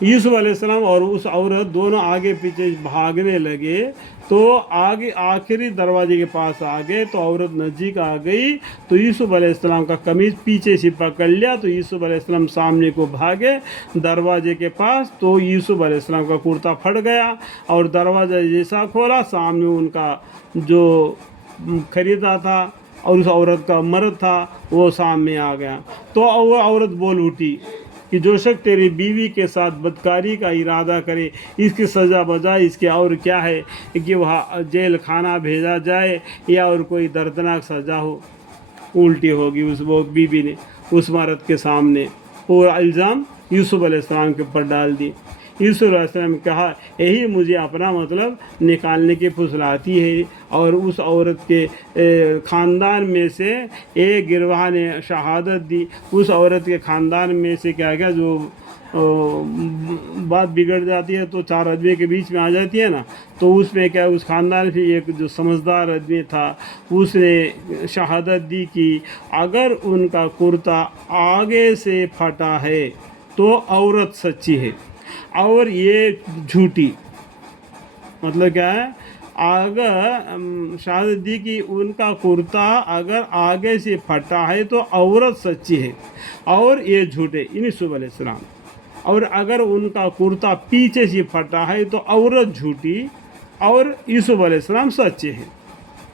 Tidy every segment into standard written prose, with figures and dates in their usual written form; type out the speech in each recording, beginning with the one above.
यूसुफ अलैहिस्सलाम और उस औरत दोनों आगे पीछे भागने लगे, तो आगे आखिरी दरवाजे के पास आ गए, तो औरत नज़दीक आ गई, तो यूसुफ अलैहिस्सलाम का कमीज़ पीछे से पकड़ लिया, तो यूसुफ अलैहिस्सलाम सामने को भागे दरवाजे के पास, तो यूसुफ अलैहिस्सलाम का कुर्ता फट गया, और दरवाज़ा जैसा खोला सामने उनका जो खरीदा था और उस औरत का मर्द था वो सामने आ गया। तो वो औरत बोल उठी कि जो शख्स तेरी बीवी के साथ बदकारी का इरादा करे, इसकी सज़ा बजाय इसके और क्या है कि वह जेल खाना भेजा जाए या और कोई दर्दनाक सज़ा हो। उल्टी होगी उस वो बीवी ने उस मर्द के सामने पूरा इल्ज़ाम यूसुफ अलैहिस्सलाम के ऊपर डाल दी। यूसुफ अलैहिस्सलाम ने कहा यही मुझे अपना मतलब निकालने की फुसलाती है, और उस औरत के ख़ानदान में से एक गिरवाह ने शहादत दी। उस औरत के ख़ानदान में से क्या क्या जो बात बिगड़ जाती है तो चार आदमी के बीच में आ जाती है ना, तो उसमें क्या उस ख़ानदान से एक जो समझदार आदमी था उसने शहादत दी कि अगर उनका कुर्ता आगे से फटा है तो औरत सच्ची है और ये झूठी। मतलब क्या है, अगर शहादत दी कि उनका कुर्ता अगर आगे से फटा है तो औरत सच्ची है और ये झूठे यूसुफ अलैहिस्सलाम, और अगर उनका कुर्ता पीछे से फटा है तो औरत झूठी और यूसुफ अलैहिस्सलाम सच्चे हैं।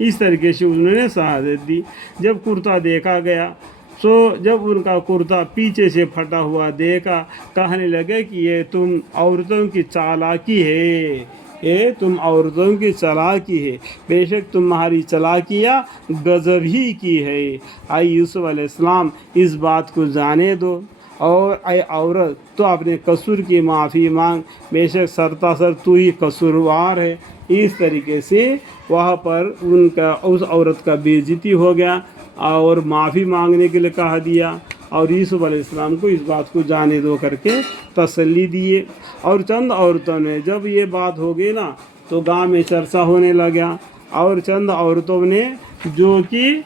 इस तरीके से उन्होंने शहादत दी। जब कुर्ता देखा गया, सो जब उनका कुर्ता पीछे से फटा हुआ देखा, कहने लगे कि ये तुम औरतों की चालाकी है, ये तुम औरतों की चालाकी है, बेशक तुम्हारी चालाकियाँ गजब ही की है। आई यूसुफ अलैहिस्सलाम इस बात को जाने दो, और आई औरत तो अपने कसूर की माफ़ी मांग, बेशक सरतासर तू ही कसूरवार है। इस तरीके से वहाँ पर उनका उस औरत का बेइज्जती हो गया और माफ़ी मांगने के लिए कहा दिया, और यूसुफ अलैहिस्सलाम को इस बात को जाने दो करके तसल्ली दिए। और चंद औरतों ने जब ये बात हो गई ना तो गांव में चर्चा होने लगा, और चंद औरतों ने जो कि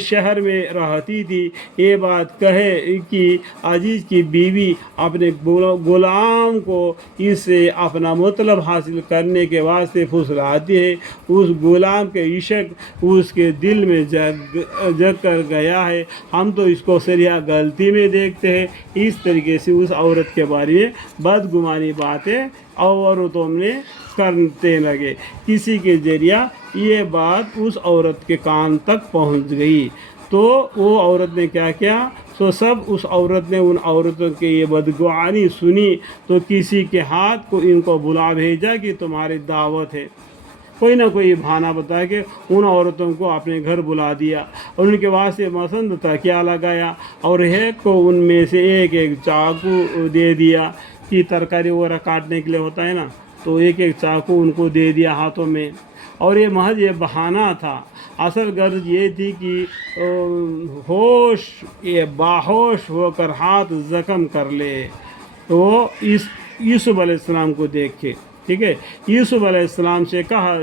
शहर में रहती थी ये बात कहे कि अजीज़ की बीवी अपने गुलाम को इससे अपना मतलब हासिल करने के वास्ते फुसलाती है, उस गुलाम के इश्क उसके दिल में जग कर गया है, हम तो इसको सरिया गलती में देखते हैं। इस तरीके से उस औरत के बारे में बदगुमानी बातें औरतों ने करते लगे। किसी के ज़रिया ये बात उस औरत के कान तक पहुंच गई, तो वो औरत ने क्या किया, तो सब उस औरत ने उन औरतों की ये बदगुमानी सुनी, तो किसी के हाथ को इनको बुला भेजा कि तुम्हारी दावत है। कोई ना कोई बहाना बता के उन औरतों को अपने घर बुला दिया, और उनके वास्ते मसंद तकिया लगाया, और एक को उनमें से एक एक चाकू दे दिया कि तरकारी वगैरह काटने के लिए होता है ना, तो एक एक चाकू उनको दे दिया हाथों में। और ये महज ये बहाना था, असल गर्ज ये थी कि होश ये बाहोश होकर हाथ ज़ख्म कर ले। तो इस यूसुफ अलैहिस्सलाम को देख के, ठीक है, यूसुफ अलैहिस्सलाम से कहा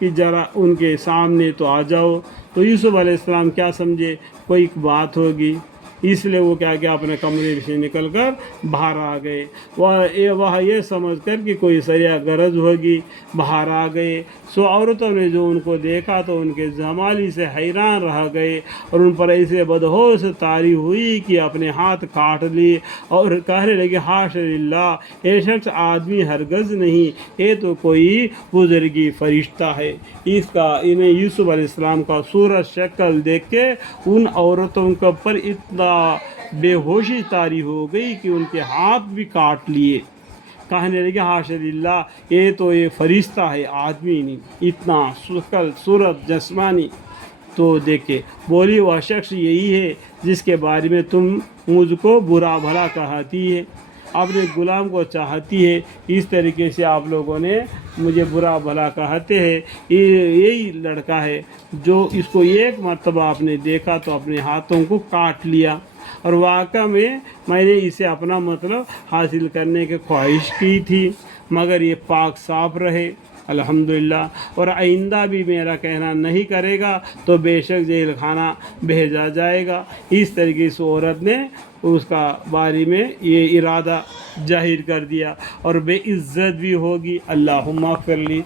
कि ज़रा उनके सामने तो आ जाओ। तो यूसुफ अलैहिस्सलाम क्या समझे कोई बात होगी, इसलिए वो क्या किया, अपने कमरे से निकल कर बाहर आ गए। वह ये समझ कर कि कोई सरिया गरज होगी बाहर आ गए। सो औरतों ने जो उनको देखा तो उनके जमाली से हैरान रह गए, और उन पर ऐसे बदहोश तारी हुई कि अपने हाथ काट लिए और कहने लगे हाशलिल्लाह, ये शख्स आदमी हरगज़ नहीं, ये तो कोई बुजुर्गी फरिश्ता है। इन्हें यूसुफ अलैहिस्सलाम का सूरत शक्ल देख के उन औरतों के ऊपर इतना बेहोशी तारी हो गई कि उनके हाथ भी काट लिए। कहने लगे हाशलिल्लाह, ये फरिश्ता है, आदमी नहीं, इतना शक्ल सूरत जस्मानी। तो देखे बोली वह शख्स यही है जिसके बारे में तुम मुझको बुरा भला कहती है, अपने गुलाम को चाहती है, इस तरीके से आप लोगों ने मुझे बुरा भला कहते हैं। यही लड़का है जो इसको एक मर्तबा आपने देखा तो अपने हाथों को काट लिया, और वाक़ई में मैंने इसे अपना मतलब हासिल करने की ख्वाहिश की थी, मगर ये पाक साफ रहे। الحمدللہ، اور آئندہ بھی میرا کہنا نہیں کرے گا تو بے شک جیل خانہ بھیجا جائے گا۔ اس طریقے سے عورت نے اس کا بارے میں یہ ارادہ ظاہر کر دیا، اور بے عزت بھی ہوگی۔ اللہم اغفر لی۔